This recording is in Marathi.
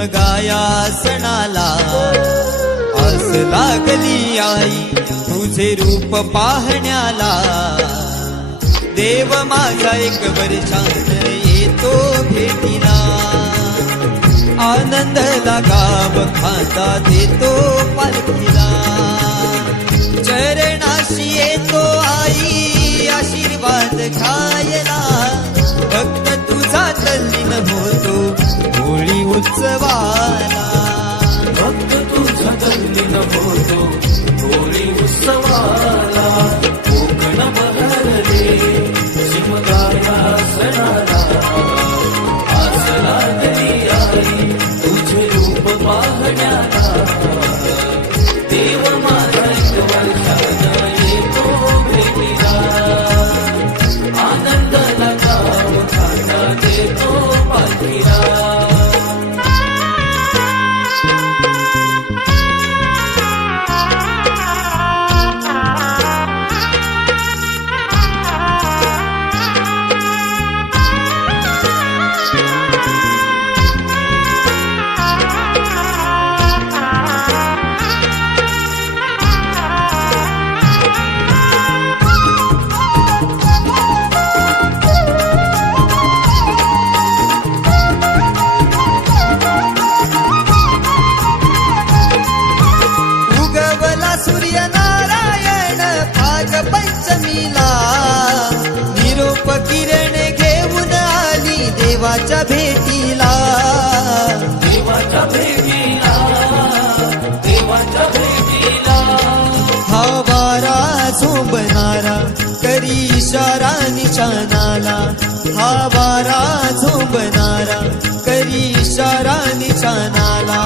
शिमगाया सणाला आस लागली आई तुझे रूप पाहण्याला देव माझा एक वर्षान येतो भेटीला आनंद गाव खाता देतो पालखीला चरणाशी येतो आई आशीर्वाद खायला भक्त तुझा तल्लीन होतो होळी उत्सवाला भक्त तुझा तल्लीन होतो होळी उत्सवाला कोकण बहरले शिमगाया सणाला आस लागली आई तुझे रूप पाहण्याला देव माझा एक वर्षान येतो भेटीला आनंदाला गाव खाता देतो पालखीला पंचमीला निरोप किरण घेऊन आली देवाच्या भेटीला देवाच्या भेटीला देवाच्या भेटीला हा वारा झोंबणारा करी इशारा निशाणाला हा वारा झोंबणारा करी इशारा निशाणाला